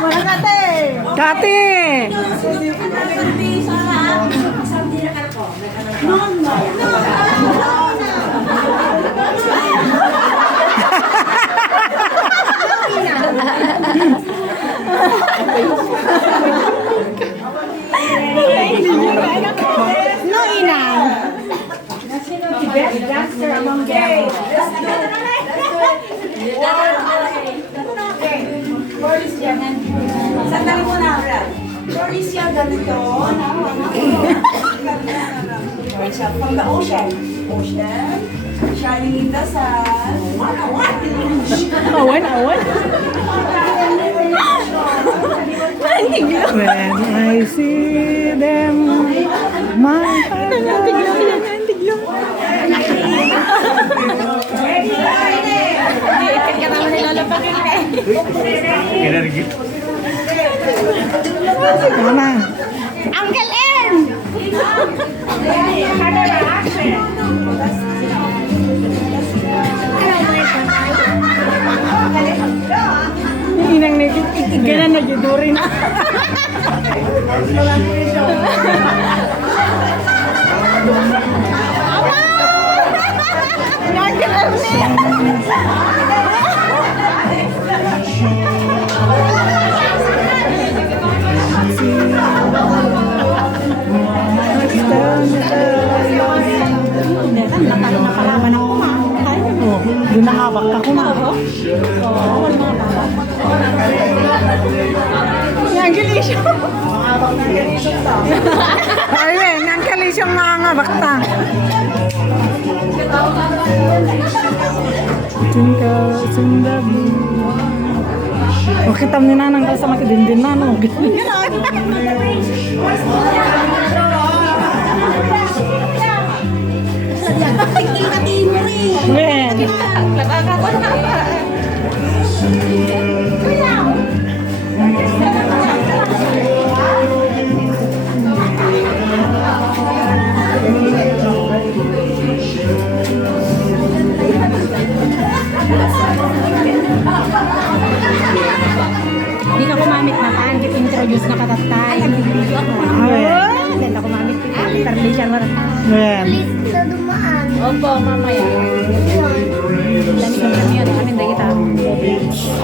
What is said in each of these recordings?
Wala kate! Kati! No, inang! Sandali muna, Brad. Mauricia ganito. Mauricia from the ocean. Ocean. Shining in the sun. Awan, awan. When I see them, my heart Tiglo, Ano na? Uncle Ern! Inang nagit, iganan na yuduri na. Uncle Oh, doon nakabak ka ko na. Yan, gilisyo. Ayun, ang kalisyong mga bakta. Cinta, cinta, Oh, kita mo na nang sa makidindin na, no? Tigil ka timuri. Men, Hindi ka kumamit na taan, kit introduce na katatay. Ayan. Hindi ka kumamit. Tarli siya na men. Opo, mamaya. Lami kami yun, kami na kita.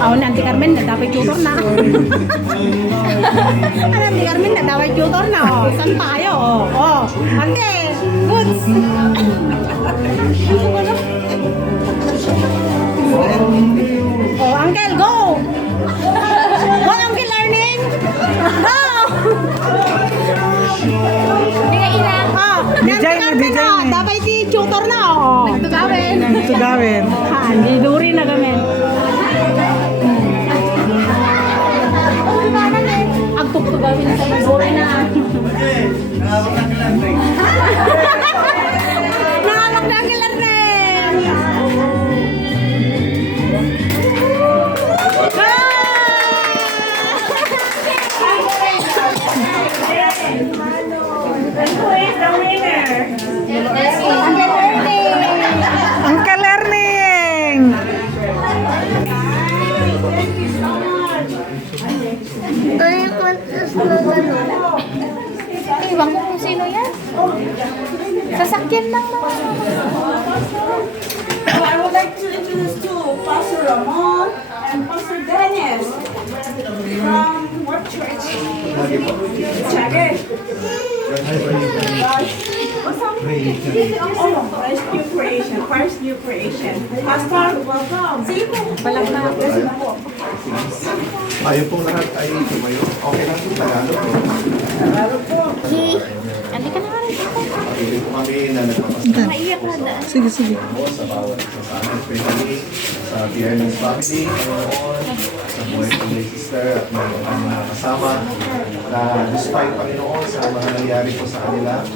Ako na, Auntie Carmen, nagdapay tutor na. Ano, Auntie Carmen, nagdapay tutor na. Oh. Saan tayo? Oh, oh. Ante, goods. Oh, Uncle, go! Go, Uncle Learning! Go! Ka ina. Oh, DJ Auntie DJ dapat si tutor na. Oh. Nagtugawin. Ito gawin. Ha, Nangamak Sasakyan lang naman. I would like to introduce to Pastor Ramon and Pastor Dennis from what church? Chage. Oh, Christ New Creation. Christ New Creation. Pastor, welcome. Na. Sige po. Tayo pong lahat ay tumayo. Okay lang po Tagalog po. Andi ka na nga rin. Patuloy po kami na nagpapasalamat daan. Sige, sige. po sa bawat isa sa amin, especially sa Tiernos family, Panginoon, sa buhay ko ni sister at mga kasama na despite Panginoon sa mga nangyari po sa kanila,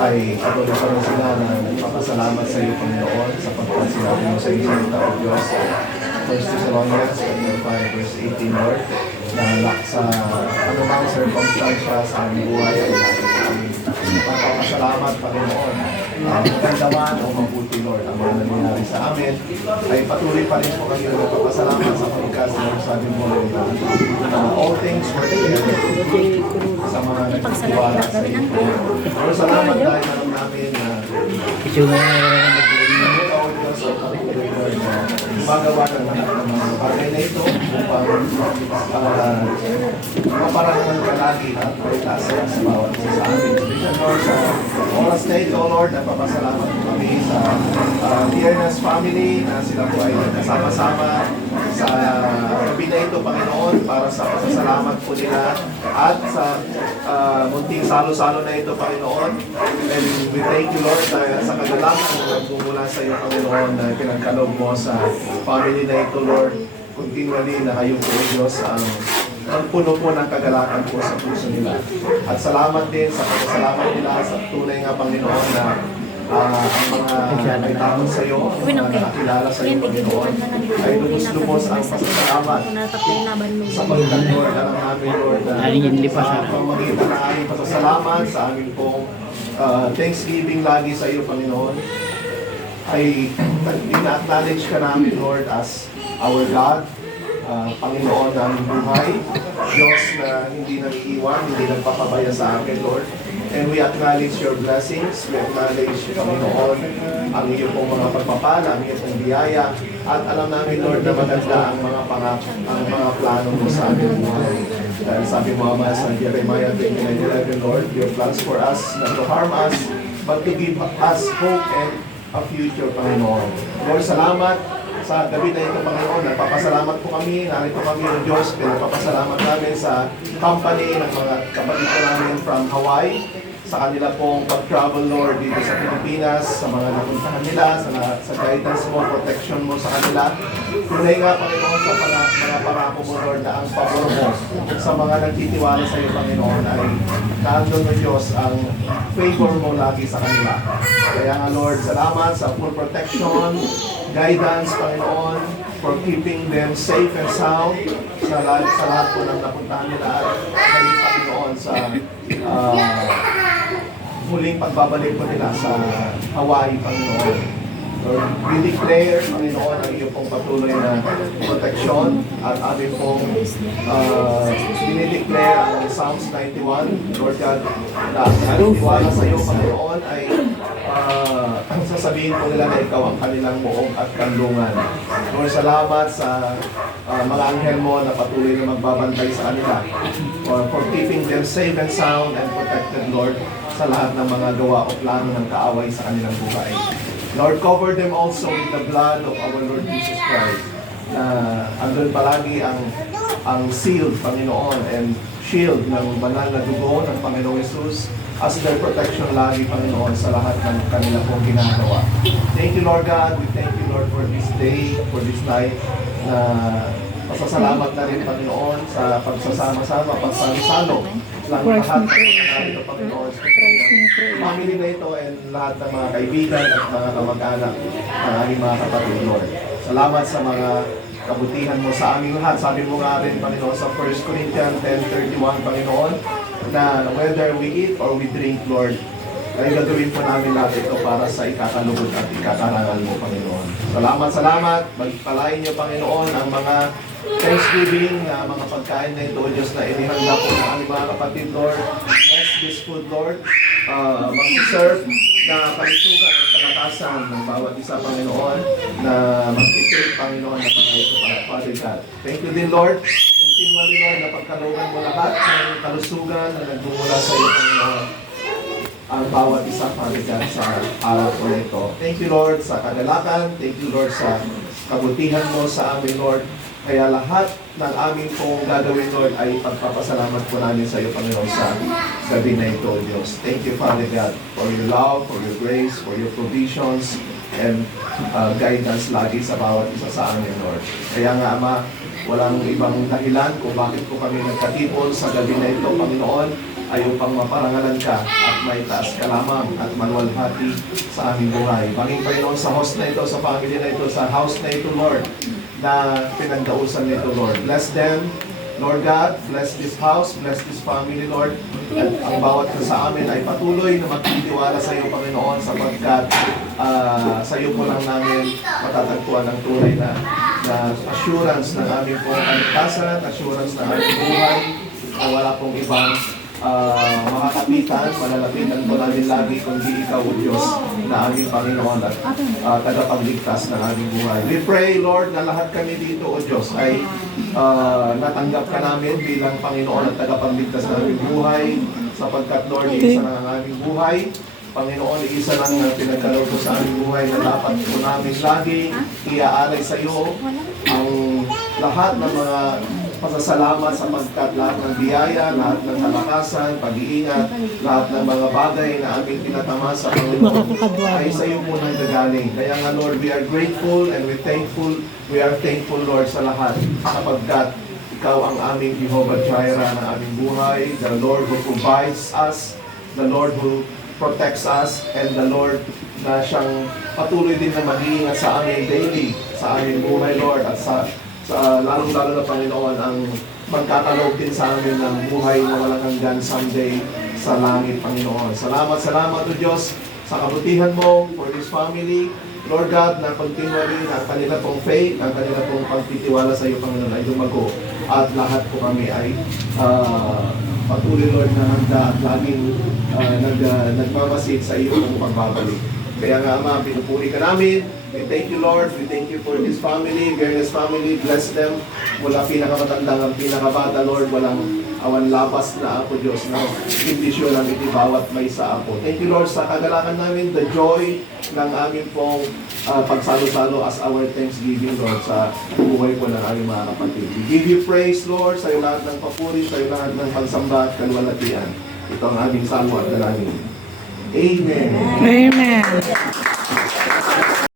ay patuloy pa rin sila na nagpapasalamat sa iyo, Panginoon, sa pagpapasinabi mo sa sa tao Diyos. First Thessalonians, chapter 5, verse 18, Lord, na sa anumang circumstansya sa aming buhay ay natin pagpapasalamat, Panginoon. Uh, maganda man o mabuti, Lord, ang mga nangyayari sa amin, ay patuloy pa rin po kami na magpapasalamat sa pagkas, Lord, sabi mo, Lord, na all things work together sa mga nagtitiwala sa iyo. Lord, salamat alam namin na ikaw, Diyos, ang patuloy, Lord, na magawa ng mga na ito upang uh, maparangan ka lagi at may tasa sa bawat sa amin. Lord, sa oras na ito, Lord, napapasalamat kami sa uh, Tiernas family na sila po ay nagkasama-sama sa gabi na ito, Panginoon, para sa pasasalamat po nila at sa uh, munting salo-salo na ito, Panginoon. And we thank you, Lord, dahil sa kagalakan na nagmumula sa iyo, Panginoon, na pinagkalog mo sa family na ito, Lord. Continually na kayo po, Diyos, ang magpuno po ng kagalakan po sa puso nila. At salamat din sa pagkasalamat nila sa tunay nga Panginoon na ah, ang mga takot sa iyo, ang mga nakakilala sa iyo, Panginoon, ay lubos-lubos ang pasasalamat sa pagkat, Lord, alam namin, Lord, na sa pamagitan ng aming pasasalamat, sa aming pong ah, thanksgiving lagi sa iyo, Panginoon, ay ina-acknowledge ka namin, Lord, as our God, ah, Panginoon ng buhay, Diyos na hindi nag-iwan, hindi nagpapabaya sa akin, Lord. And we acknowledge your blessings, we acknowledge, Panginoon, ang iyong pong mga pagpapala, ang iyong pong biyaya, at alam namin, Lord, na maganda ang mga pangako, ang mga plano mo sa aming buhay. Dahil sabi mo, Ama, sa Jeremiah 29.11, Lord, your plans for us, not to harm us, but to give us hope and a future, Panginoon. Lord, salamat sa gabi na ito, Panginoon. Nagpapasalamat po kami, narito kami ng Diyos. Pinagpapasalamat namin sa company ng mga kapatid ko namin from Hawaii sa kanila pong pag-travel, Lord, dito sa Pilipinas, sa mga napuntahan nila, sa, sa guidance mo, protection mo sa kanila. Tunay nga, Panginoon, sa mga, mga parako mo, Lord, na ang pabor mo sa mga nagtitiwala sa iyo, Panginoon, ay nandun ng Diyos ang favor mo lagi sa kanila. Kaya nga, Lord, salamat sa full protection, guidance, Panginoon, for keeping them safe and sound sa lahat, sa lahat po ng napuntahan nila Panginoon, sa ah, muling pagbabalik po nila sa Hawaii, Panginoon. Lord, we declare, Panginoon, ang iyong pong patuloy na proteksyon at amin pong uh, dinideclare ang Psalms 91, Lord God, na ang nagtiwala sa iyo, Panginoon, ay uh, sasabihin po nila na ikaw ang kanilang muong at kanlungan. Lord, salamat sa uh, mga anghel mo na patuloy na magbabantay sa kanila for, for keeping them safe and sound and protected, Lord, sa lahat ng mga gawa o plano ng kaaway sa kanilang buhay. Lord, cover them also with the blood of our Lord Jesus Christ. Na andun palagi ang ang seal, Panginoon, and shield ng banal na dugo ng Panginoong Yesus as their protection lagi, Panginoon, sa lahat ng kanila pong ginagawa. Thank you, Lord God. We thank you, Lord, for this day, for this night, na pasasalamat na rin, Panginoon, sa pagsasama-sama, pagsalo-salo ng lahat ng Panginoon, sa family na ito and lahat ng mga kaibigan at mga kamag-anak ng aming mga kapatid, Lord. Salamat sa mga kabutihan mo sa aming lahat. Sabi mo nga rin, Panginoon, sa 1 Corinthians 10.31, Panginoon, na whether we eat or we drink, Lord, ay gagawin po namin lahat ito para sa ikakalugod at ikakarangal mo, Panginoon. Salamat, salamat. Magpalain niyo, Panginoon, ang mga Thanksgiving na mga pagkain na ito, Diyos, na inihanda po ng aming mga kapatid, Lord. Bless this food, Lord. Uh, mag-serve na kalisugan at kalakasan ng bawat isa, Panginoon, na mag-treat, Panginoon, ng mga ito, Father God. Thank you din, Lord. Lord, na pagkalungan mo lahat ng kalusugan na nagmumula sa iyo, Panginoon ang bawat isa Father God sa araw ko na ito. Thank you Lord sa kagalakan. Thank you Lord sa kabutihan mo sa amin Lord. Kaya lahat ng aming pong gagawin Lord ay pagpapasalamat po namin sa iyo Panginoon sa gabi na ito Diyos. Thank you Father God for your love, for your grace, for your provisions and uh, guidance lagi sa bawat isa sa amin Lord. Kaya nga Ama, walang ibang dahilan kung bakit po kami nagkatipon sa gabi na ito Panginoon ay upang maparangalan ka at may taas ka lamang at maluwalhati sa aming buhay. Maging Panginoon sa host na ito, sa family na ito, sa house na ito, Lord, na pinagdausan nito, Lord. Bless them, Lord God, bless this house, bless this family, Lord. At ang bawat isa sa amin ay patuloy na magtitiwala sa iyo, Panginoon, sapagkat ah, sa iyo po lang namin matatagpuan ang tunay na, na assurance ng aming pong kaligtasan, assurance ng aming buhay, na wala pong ibang ah, makakapitan, malalapitan po namin lagi kundi ikaw, O Diyos, na aming Panginoon at ah, tagapagligtas ng aming buhay. We pray, Lord, na lahat kami dito, O Diyos, ay ah, natanggap ka namin bilang Panginoon at tagapagligtas ng aming buhay, sapagkat, Lord, isa na ang aming buhay. Panginoon, isa lang ang pinagkaloob ko sa aming buhay na dapat po namin lagi iaalay sa iyo ang lahat ng mga pasasalamat sapagkat lahat ng biyaya, lahat ng kalakasan, pag-iingat, lahat ng mga bagay na aming tinatamasa Panginoon ay sa iyo po nang gagaling. Kaya nga Lord, we are grateful and we thankful, we are thankful Lord sa lahat sapagkat ikaw ang aming Jehovah Jireh na aming buhay, the Lord who provides us, the Lord who protects us, and the Lord na siyang patuloy din na mag-iingat sa amin daily, sa aming buhay, Lord, at sa, sa lalong-lalo na Panginoon ang magkakaloob din sa amin ng buhay na walang hanggan someday sa langit, Panginoon. Salamat, salamat, O Diyos, sa kabutihan mo for this family. Lord God, na continually na kanila pong faith, ang kanila pong pagtitiwala sa iyo, Panginoon, ay lumago. At lahat po kami ay ah, patuloy, Lord, na handa at laging ah, nag, ah, nagmamasid sa iyo kung pagbabalik. Kaya nga, Ama, pinupuri ka namin. We thank you, Lord. We thank you for this family, Fairness family. Bless them. Mula pinakamatandang ang pinakabata, Lord. Walang awan lapas na ako, Diyos, na bendisyon ang itibawat may sa ako. Thank you, Lord, sa kagalakan namin, the joy ng aming pong ah, pagsalo-salo as our thanksgiving, Lord, sa buhay po ng aming mga kapatid. We give you praise, Lord, sa iyo lahat ng papuri, sa iyo lahat ng pagsamba at kalwalatian. Ito ang aming salmo at dalangin. Amen. Amen.